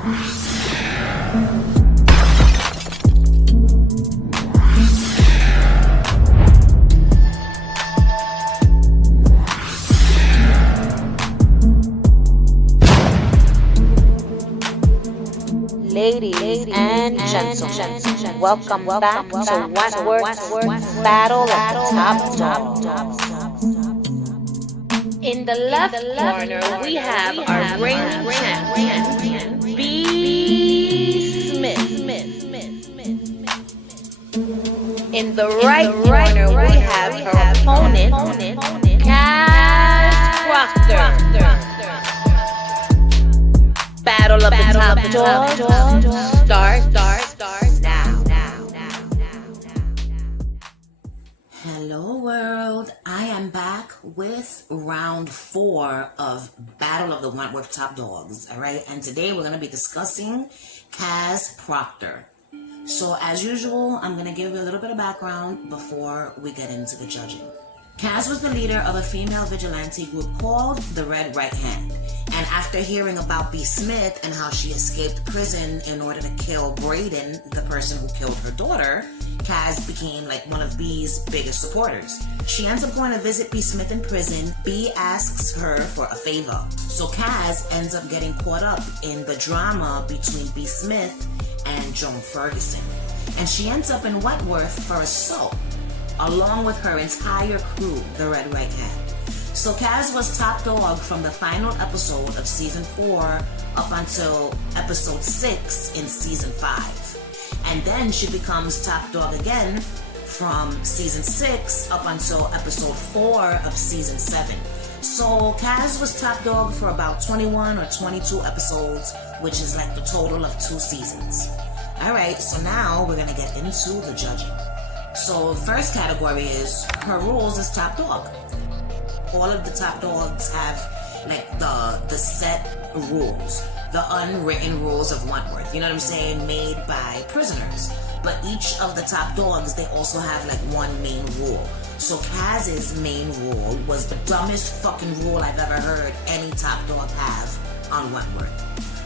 Ladies and gentlemen, welcome back to Wentworth Battle of the Top Dogs. In the left corner, we have our reigning champion, B. Smith. In the right corner, we have her opponent, Cass Proctor. Battle of the Top Dogs starts now. Hello world, I am back with round 4 of Battle of the Wentworth Top Dogs, alright? And today we're going to be discussing Cass Proctor. So as usual, I'm going to give you a little bit of background before we get into the judging. Cass was the leader of a female vigilante group called the Red Right Hand. And after hearing about B. Smith and how she escaped prison in order to kill Braden, the person who killed her daughter, Cass became like one of B's biggest supporters. She ends up going to visit B. Smith in prison. B asks her for a favor. So Cass ends up getting caught up in the drama between B. Smith and Joan Ferguson. And she ends up in Wentworth for assault, along with her entire crew, the Red Right Hand. So Cass was top dog from the final episode of season 4 up until episode 6 in season 5. And then she becomes top dog again from season 6 up until episode 4 of season 7. So Cass was top dog for about 21 or 22 episodes, which is like the total of 2 seasons. Alright, so now we're gonna get into the judging. So first category is her rules as top dog. All of the top dogs have like the set rules, the unwritten rules of Wentworth, you know what I'm saying, made by prisoners. But each of the top dogs, they also have like one main rule. So Cass's main rule was the dumbest fucking rule I've ever heard any top dog have on Wentworth.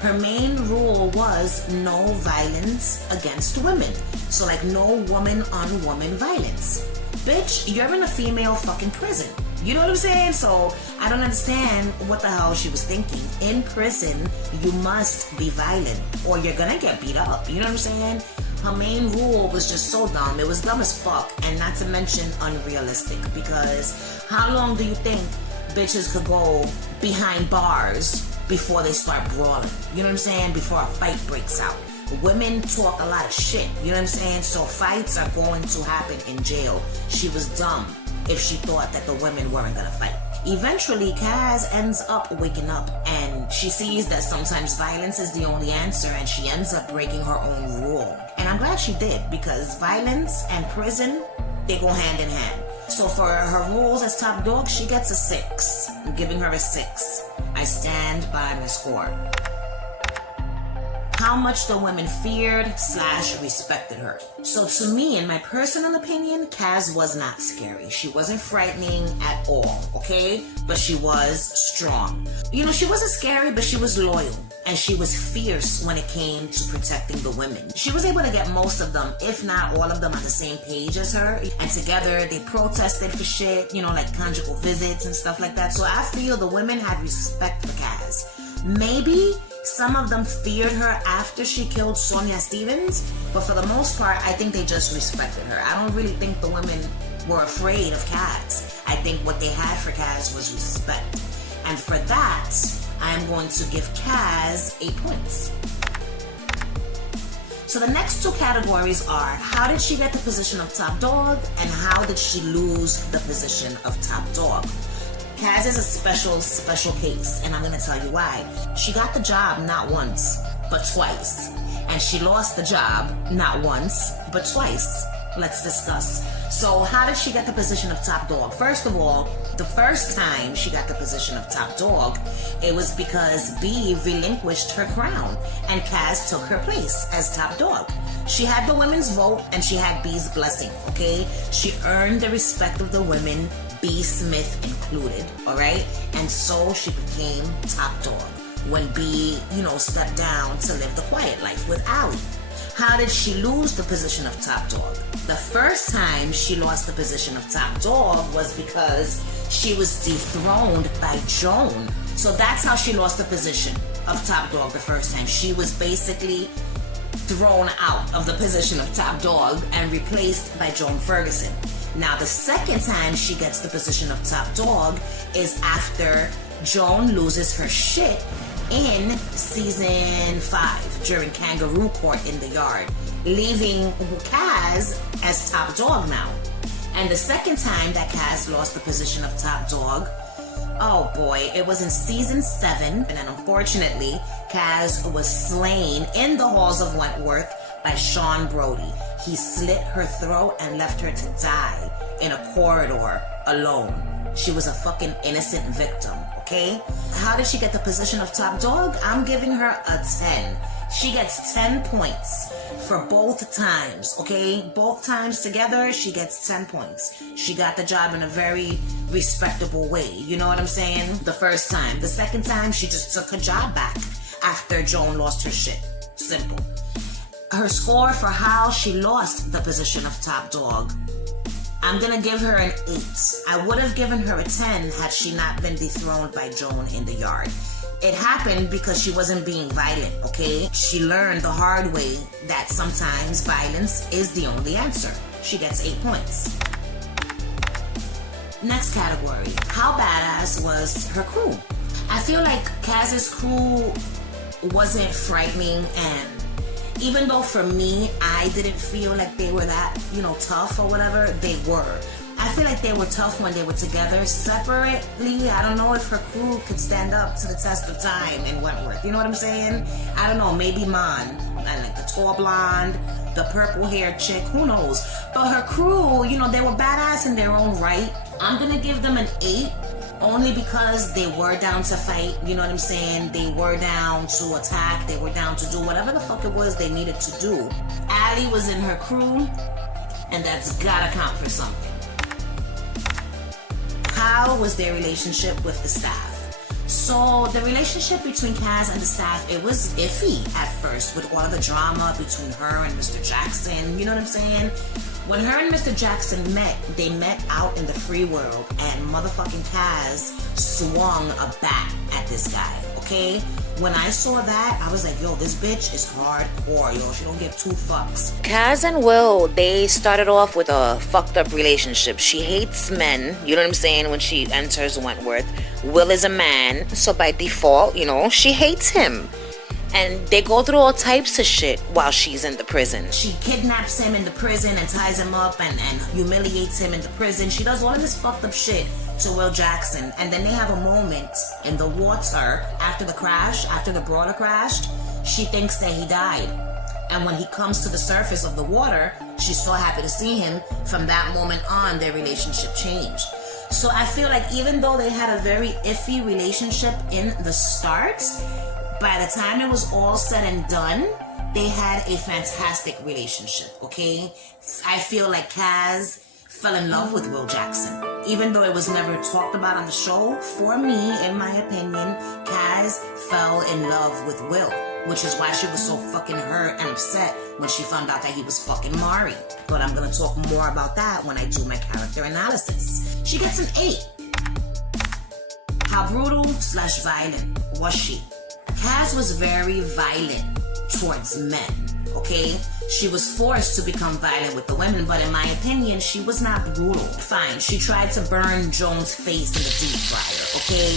Her main rule was no violence against women. So like no woman on woman violence. Bitch, you're in a female fucking prison. You know what I'm saying? So I don't understand what the hell she was thinking. In prison, you must be violent or you're gonna get beat up. You know what I'm saying? Her main rule was just so dumb. It was dumb as fuck, and not to mention unrealistic, because how long do you think bitches could go behind bars before they start brawling? You know what I'm saying? Before a fight breaks out. Women talk a lot of shit. You know what I'm saying? So fights are going to happen in jail. She was dumb if she thought that the women weren't gonna fight. Eventually, Cass ends up waking up and she sees that sometimes violence is the only answer, and she ends up breaking her own rule. And I'm glad she did, because violence and prison, they go hand in hand. So for her rules as top dog, she gets a 6. I'm giving her a 6. I stand by my score. How much the women feared / respected her. So to me, in my personal opinion, Cass was not scary. She wasn't frightening at all, okay? But she was strong. You know, she wasn't scary, but she was loyal. And she was fierce when it came to protecting the women. She was able to get most of them, if not all of them, on the same page as her. And together, they protested for shit, you know, like conjugal visits and stuff like that. So I feel the women had respect for Cass. Maybe some of them feared her after she killed Sonia Stevens, but for the most part, I think they just respected her. I don't really think the women were afraid of Cass. I think what they had for Cass was respect. And for that, I'm going to give Cass 8 points. So the next 2 categories are, how did she get the position of top dog, and how did she lose the position of top dog? Cass is a special case, and I'm going to tell you why. She got the job not once, but twice. And she lost the job not once, but twice. Let's discuss. So how did she get the position of top dog? First of all, the first time she got the position of top dog, it was because B relinquished her crown and Cass took her place as top dog. She had the women's vote and she had B's blessing, okay? She earned the respect of the women, B. Smith included, alright? And so she became top dog. when B, stepped down to live the quiet life with Allie. How did she lose the position of top dog? The first time she lost the position of top dog was because she was dethroned by Joan. So that's how she lost the position of top dog the first time. She was basically thrown out of the position of top dog and replaced by Joan Ferguson. Now the second time she gets the position of top dog is after Joan loses her shit in season 5 during Kangaroo Court in the Yard, leaving Kaz as top dog now. And the second time that Kaz lost the position of top dog, oh boy, it was in season 7, and then unfortunately Kaz was slain in the halls of Wentworth by Sean Brody. He slit her throat and left her to die in a corridor alone. She was a fucking innocent victim, okay? How did she get the position of top dog? I'm giving her a 10. She gets 10 points for both times, okay? Both times together, she gets 10 points. She got the job in a very respectable way, you know what I'm saying? The first time. The second time, she just took her job back after Joan lost her shit. Simple. Her score for how she lost the position of top dog, I'm gonna give her an 8. I would have given her a 10 had she not been dethroned by Joan in the Yard. It happened because she wasn't being violent, okay? She learned the hard way that sometimes violence is the only answer. She gets 8 points. Next category, how badass was her crew? I feel like Kaz's crew wasn't frightening, and even though for me, I didn't feel like they were that, tough or whatever, they were. I feel like they were tough when they were together. Separately, I don't know if her crew could stand up to the test of time in Wentworth. You know what I'm saying? I don't know, maybe Mon, and like the tall blonde, the purple haired chick, who knows? But her crew, they were badass in their own right. I'm gonna give them an 8. Only because they were down to fight, you know what I'm saying? They were down to attack, they were down to do whatever the fuck it was they needed to do. Allie was in her crew, and that's gotta count for something. How was their relationship with the staff? So the relationship between Kaz and the staff, it was iffy at first with all the drama between her and Mr. Jackson, you know what I'm saying? When her and Mr. Jackson met, they met out in the free world, and motherfucking Kaz swung a bat at this guy, okay? When I saw that, I was like, yo, this bitch is hardcore, yo. She don't give 2 fucks. Kaz and Will, they started off with a fucked up relationship. She hates men, you know what I'm saying, when she enters Wentworth. Will is a man, so by default, she hates him. And they go through all types of shit while she's in the prison. She kidnaps him in the prison and ties him up and humiliates him in the prison. She does all of this fucked up shit to Will Jackson. And then they have a moment in the water after the crash, after the brawler crashed. She thinks that he died. And when he comes to the surface of the water, she's so happy to see him. From that moment on, their relationship changed. So I feel like even though they had a very iffy relationship in the start, by the time it was all said and done, they had a fantastic relationship, okay? I feel like Kaz fell in love with Will Jackson. Even though it was never talked about on the show, for me, in my opinion, Kaz fell in love with Will, which is why she was so fucking hurt and upset when she found out that he was fucking Mari. But I'm gonna talk more about that when I do my character analysis. She gets an 8. How brutal/violent was she? Kaz was very violent towards men, okay? She was forced to become violent with the women, but in my opinion, she was not brutal. Fine, she tried to burn Joan's face in the deep fryer, okay?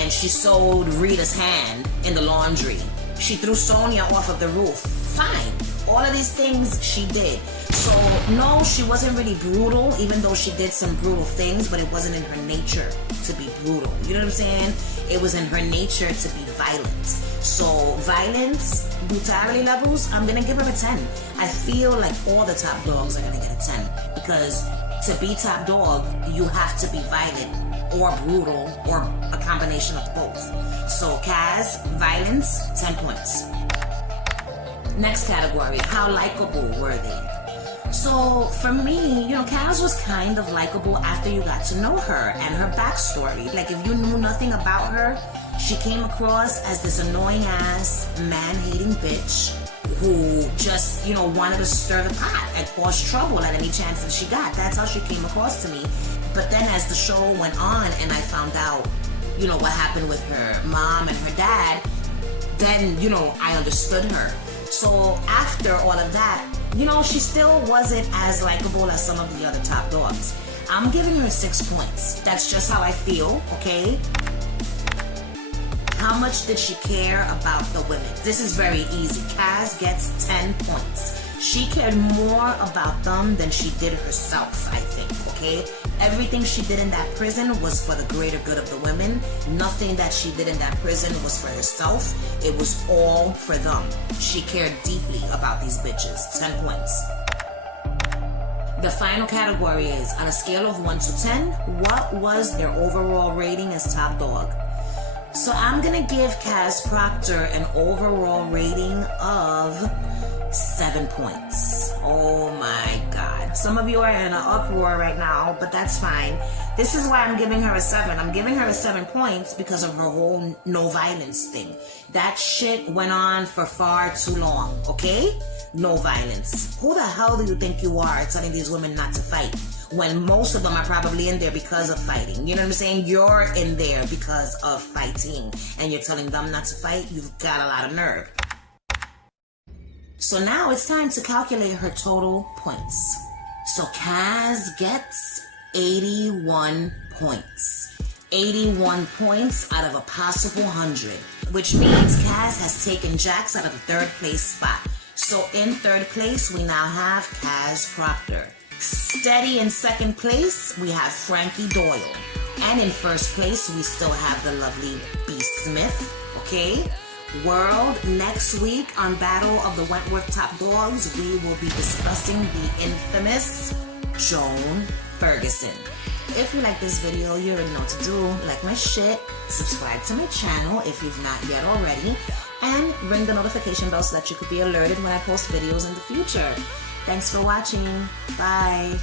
And she sewed Rita's hand in the laundry. She threw Sonia off of the roof. Fine, all of these things she did. So no, she wasn't really brutal, even though she did some brutal things, but it wasn't in her nature to be brutal. You know what I'm saying? It was in her nature to be violent. So violence, brutality levels, I'm gonna give her a 10. I feel like all the top dogs are gonna get a 10, because to be top dog, you have to be violent or brutal or a combination of both. So Kaz, violence, 10 points. Next category, how likable were they? So for me, Kaz was kind of likable after you got to know her and her backstory. Like if you knew nothing about her, She came across as this annoying ass, man-hating bitch who just, wanted to stir the pot and cause trouble at any chance that she got. That's how she came across to me. But then as the show went on and I found out, what happened with her mom and her dad, then, I understood her. So after all of that, she still wasn't as likable as some of the other top dogs. I'm giving her 6 points. That's just how I feel, okay? How much did she care about the women? This is very easy. Kaz gets 10 points. She cared more about them than she did herself, I think, okay? Everything she did in that prison was for the greater good of the women. Nothing that she did in that prison was for herself. It was all for them. She cared deeply about these bitches. 10 points. The final category is, on a scale of 1 to 10, what was their overall rating as top dog? So I'm gonna give Kaz Proctor an overall rating of 7 points. Oh my God. Some of you are in an uproar right now, but that's fine. This is why I'm giving her a 7. I'm giving her a 7 points because of her whole no violence thing. That shit went on for far too long, okay? No violence. Who the hell do you think you are telling these women not to fight? When most of them are probably in there because of fighting. You know what I'm saying? You're in there because of fighting. And you're telling them not to fight? You've got a lot of nerve. So now it's time to calculate her total points. So Kaz gets 81 points. 81 points out of a possible 100. Which means Kaz has taken Jax out of the 3rd place spot. So in 3rd place, we now have Kaz Proctor. Steady in 2nd place, we have Frankie Doyle. And in 1st place, we still have the lovely B. Smith, okay? World, next week on Battle of the Wentworth Top Dogs, we will be discussing the infamous Joan Ferguson. If you like this video, you already know what to do. Like my shit, subscribe to my channel if you've not yet already, and ring the notification bell so that you could be alerted when I post videos in the future. Thanks for watching. Bye.